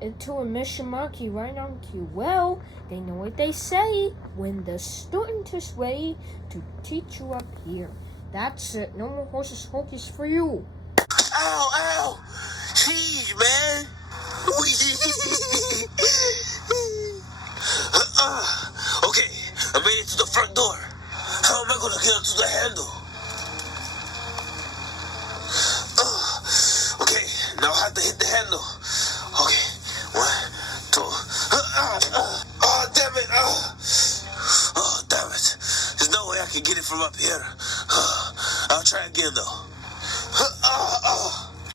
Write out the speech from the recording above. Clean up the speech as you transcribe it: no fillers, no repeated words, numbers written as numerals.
into a mission monkey right on cue. Well, they know what they say. When the student is ready to teach you up here. That's it. No more horses hocus for you. Ow, ow. Jeez, man. Okay, I made it to the front door. How am I going to get onto the handle? Okay, now I have to hit the handle. Okay, 1, 2. Oh, damn it. Oh, damn it. There's no way I can get it from up here. I'll try again, though.